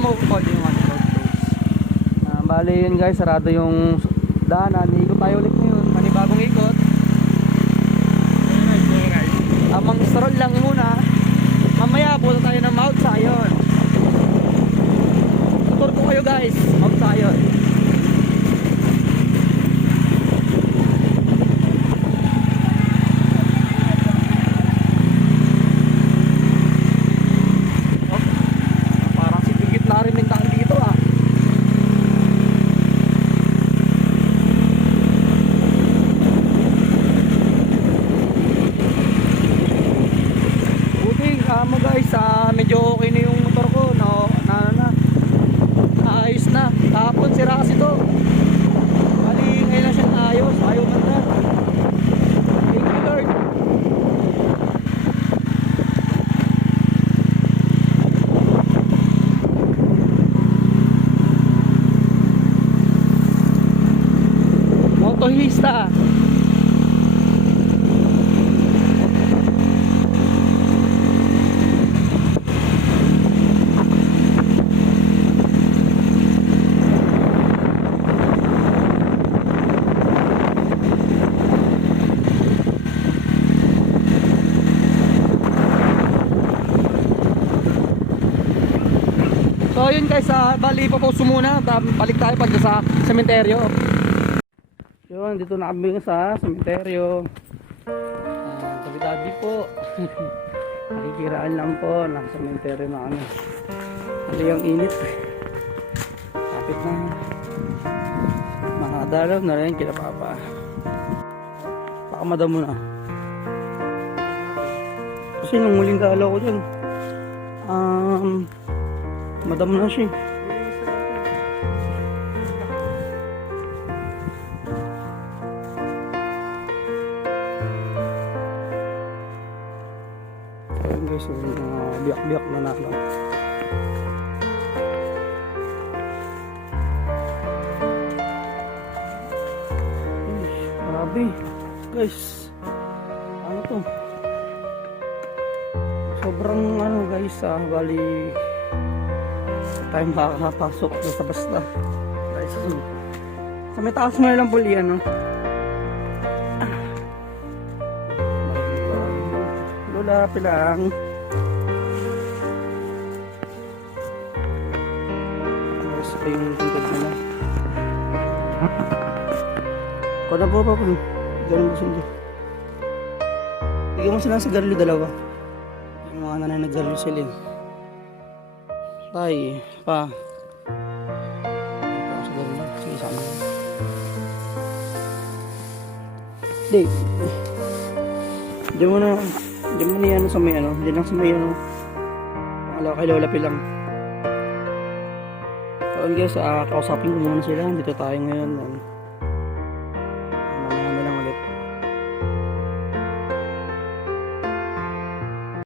mo ko yung ano road close. Bali yun guys, sarado yung daanan. Ikot tayo ulit ngayon, panibagong ikot. Amang stroll lang muna. Mamaya punta tayo ng Mount Zion. Tutur ko kayo guys, Mount Zion. Medyo okay na yung motor ko, naayos na. Kahapon sira kasi to. Bali ngayon lang siya naayos, ayaw man na. Thank you Lord. Motohista. So yun guys, bali paposo muna, balik tayo pag sa sementeryo. Yun, dito na kami sa sementeryo. Tabi-tabi po. Nakikiraan lang po, nasa sementeryo na kami. Ano yung init. Kapit na. Makadalaw na rin kila papa. Baka madamo na. Kasi nung muling dalaw ko dyan, madam na siya. Ayan guys, biyak-biyak na nakalaw. Grabe guys, ano to, sobrang ano guys, bali tayo makakapasok basta-basta. Sa may taas mo lang po yan, no? Lola, pilang. Basta pa yung tintad nila. Kung na po pa po, ganun mo sila. Bigyan mo sila sa garilo dalawa. Yung mga nanay nag-garilo sila. Tay, pa. Siguro na. Sige, sama. Di. Diyan mo na yan sa may ano. Diyan lang sa may ano. Pangalawa kay Lola Pilang. So guys, kausapin ko muna sila. Dito tayo ngayon.